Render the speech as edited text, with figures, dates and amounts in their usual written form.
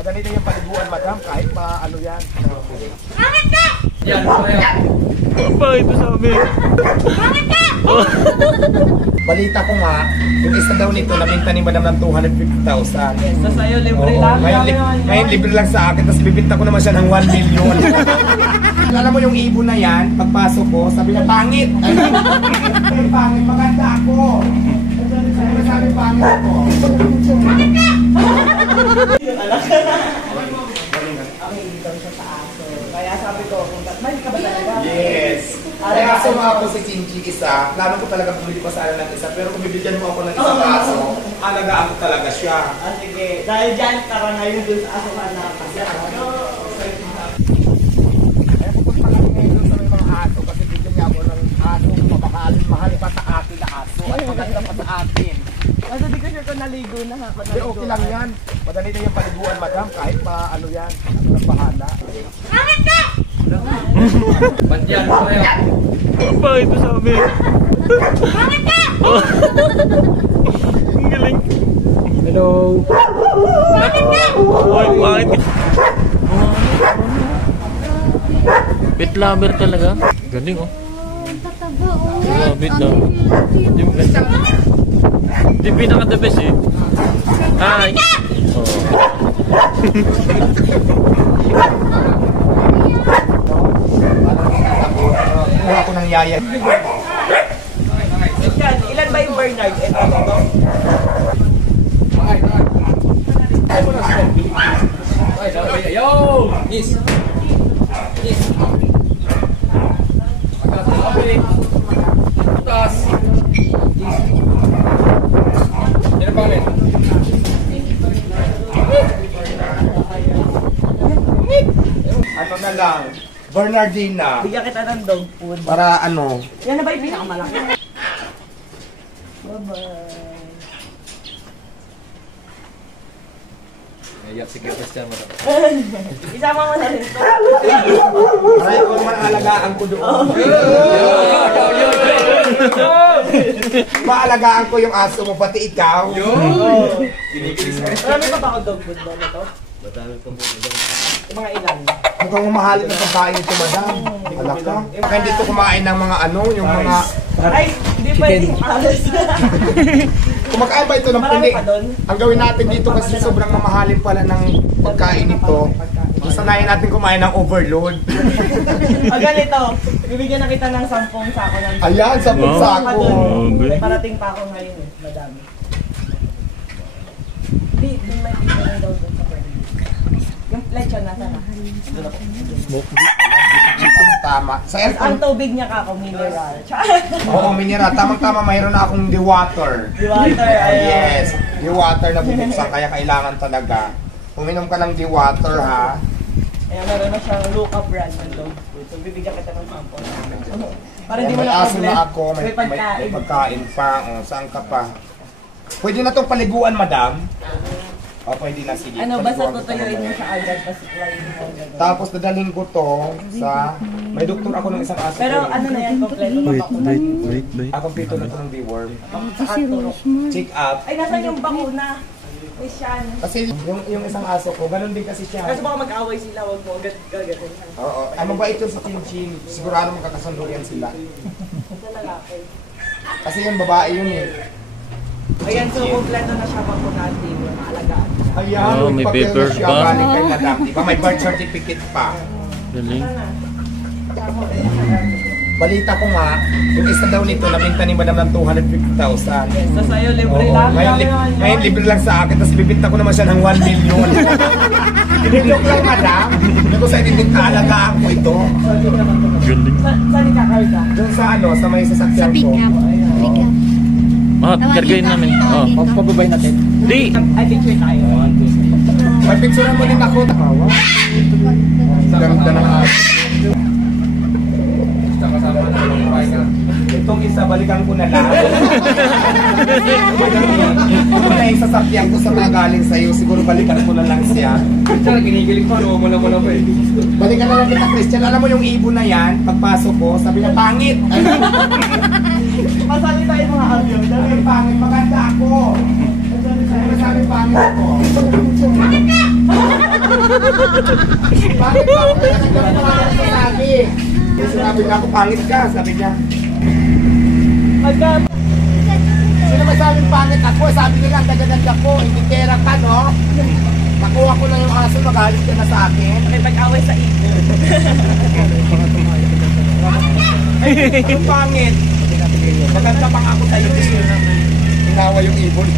Madali na yung paliguan, madam, kahit pa ano yan. Bakit ka? Yan, kaya. Bakit ito sabi? Bakit ka? Balita ko nga, yung isa daw nito, nabinta ni madam ng 250,000. Sa sayo, libre Oo, lang. ngayon libre lang sa akin, tapos bibinta ko naman siya ng 1 million. Alam mo yung ibon na yan, pagpasok ko, sabi niya, pangit! Ay, pangit, maganda ako! Sabi pangit ako. Bakit ka? Ang hindi daw siya sa aso. Kaya sabi ko, may ka ba talaga? Yes! Kaya aso nga ako si Chinchi isa, plano ko talaga bumili pa sana ng isa, pero kung bibigyan mo ako ng isang aso, alagaan ko talaga siya. Sige, dahil dyan, tara ngayon dun sa aso ka na kasi ano. Kaya pupunta kami ngayon dun sa may mga aso, kasi bigyan niya ako ng aso, mamahalin, mahal pa sa akin na aso, at maganda pa sa atin. Kasi di ko sure kung naligo na ha. Hindi, okay lang yan. Madali na yung paliguan, madam, kahit pa ano yan, ang bahala. Bakit ka? Ba't yan, kaya? Bakit ito sabi? Bakit ka? Ang galing. Hello! Bakit ka? Oy, bakit? Pet lover talaga. Galing oh. Tataba oh. Grabe lang. Hindi mo ganda. Hindi pinaka the best eh. Hi! Oh. Kuha ako ng yaya. Yan, ilan ba yung Bernard? Ito, ito. Yo! Yes! Yes! Atas! Yan pa ulit. Ano na lang, Bernardina. Bigyan kita ng dog food. Para ano? Yan na ba yung pinakamalaki? Bye-bye. Ayap, sige, question mo to. Isama mo na rin ito. Para ikaw naman alagaan ko doon. Maalagaan ko yung aso mo, pati ikaw. Marami pa ba ako dog food ba nito? Madami pa po. Mga ilan? Mukhang mamahalin ng pagkain ito, madam. Alaka. Kaya dito kumain ng mga ano, yung mga... Ay, hindi pwedeng alas. Kumakain ba ito ng Marami puli? pa doon? Ang gawin natin dito kasi sobrang mamahalin pala ng pagkain nito. Sanayin natin kumain ng overload. Ganito, bibigyan na kita ng 10 sako ng Ayan, 10 Wow. sako. Grabe. Parating pa ako ngayon eh, madami. Di may pizza na daw doon sa pwede. Yung lechon nasa na? Smoke. Tama. Sa Ang aircon, tubig niya kako, mineral. oo, mineral. Tamang-tama, mayroon na akong de-water. Di water, ayan. Yes, de-water na bubuksan, kaya kailangan talaga. Uminom ka ng de-water, ha? Ayan, meron na siyang Luca brand ng dog food. So, bibigyan kita ng 10. Para di mo May na aso problem. na ako, may pagkain pa. O, saan ka pa? Pwede na itong paliguan, madam? O, pwede na, sige. Ano, basta Paliguan ko tutuyuin naman. mo siya agad, tapos flying mo agad. Tapos dadalhin ko to sa... May doktor ako ng isang aso. Pero ko, eh. ano na yan, kompleto na bakuna. Wait. Kompleto na to ng deworm. Saka turok. Check up. Ay, nasan yung bakuna? Christian. Kasi yung isang aso ko, ganun din kasi siya. Kasi baka mag-away sila, huwag mo agad gagatin. Oo. Ay, mabait yun sa Chin-Chin. Sigurado magkakasunduyan sila. Sa lalaki. Kasi yung babae yun eh. Ayan, so kompleto na siya bakuna, di mo maalagaan. Ayan, Oh, may papel na papers siya, pa. galing kay madam. Di ba may birth certificate pa? Galing. Balita ko nga, yung isa daw nito, nabinta ni madam ng 250,000. Sa sayo, libre Oo, lang. ngayon libre lang sa akin, tapos bibinta ko naman siya ng 1 million. Binilok lang, madam. Hindi ko sa ibibinta, alagaan ko ito. Galing. Saan ikakarga? Doon sa ano, sa may sasakyan ko. Pick up. Ah, kargayin namin. Oh. Pababay natin. Di. Ay, picture tayo. May picturean mo din ako. Nakawa. Ganda ng aso. Itong isa, balikan ko na lang. Ito na yung sasakyan ko sa mga galing sa'yo. Siguro balikan ko na lang siya. Diyan, ginigilig pa. Mo na pa eh. Balikan na lang kita, Christian. Alam mo yung ibon na yan, pagpasok ko, sabi niya, pangit! Masali tayo mga audio. Sabi niya, pangit, maganda ako! Sabi pangit ako. Bakit ka? Bakit ba? Kaya nagkaroon na nga sabi. Sinabi niya ako, pangit ka, sabi niya. Pagka, Sino ba sabing pangit ako? Sabi nila, ang ganda-ganda ko, hindi pera ka, no? Nakuha ko na yung aso, magalit ka na sa akin. may pag-away sa ibon. Anong pangit? Maganda pang ako sa'yo. Hinawa yung ibon.